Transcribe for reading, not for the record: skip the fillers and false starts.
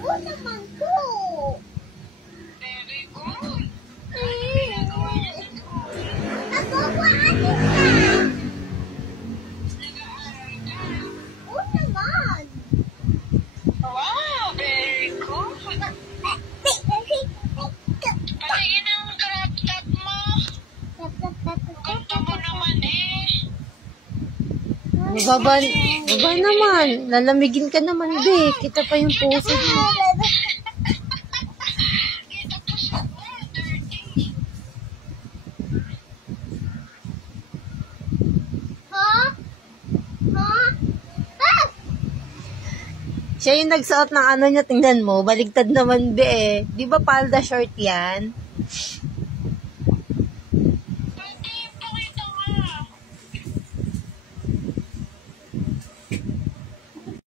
Oo naman po. Very good. Ano ginagawa niya sa school? Nagwawaan ka. Nag-aaral ka? Oo naman. Wow, very good. Patingin ang crop top mo. Ganda mo naman eh. Baba naman. Lalamigin ka naman, be. Kita pa yung puso mo. Kita po sa wall, dirty. Ha? Ha? Ah! Siya yung nagsuot ng ano niya, tingnan mo. Baligtad naman, be. Di ba palda short yan?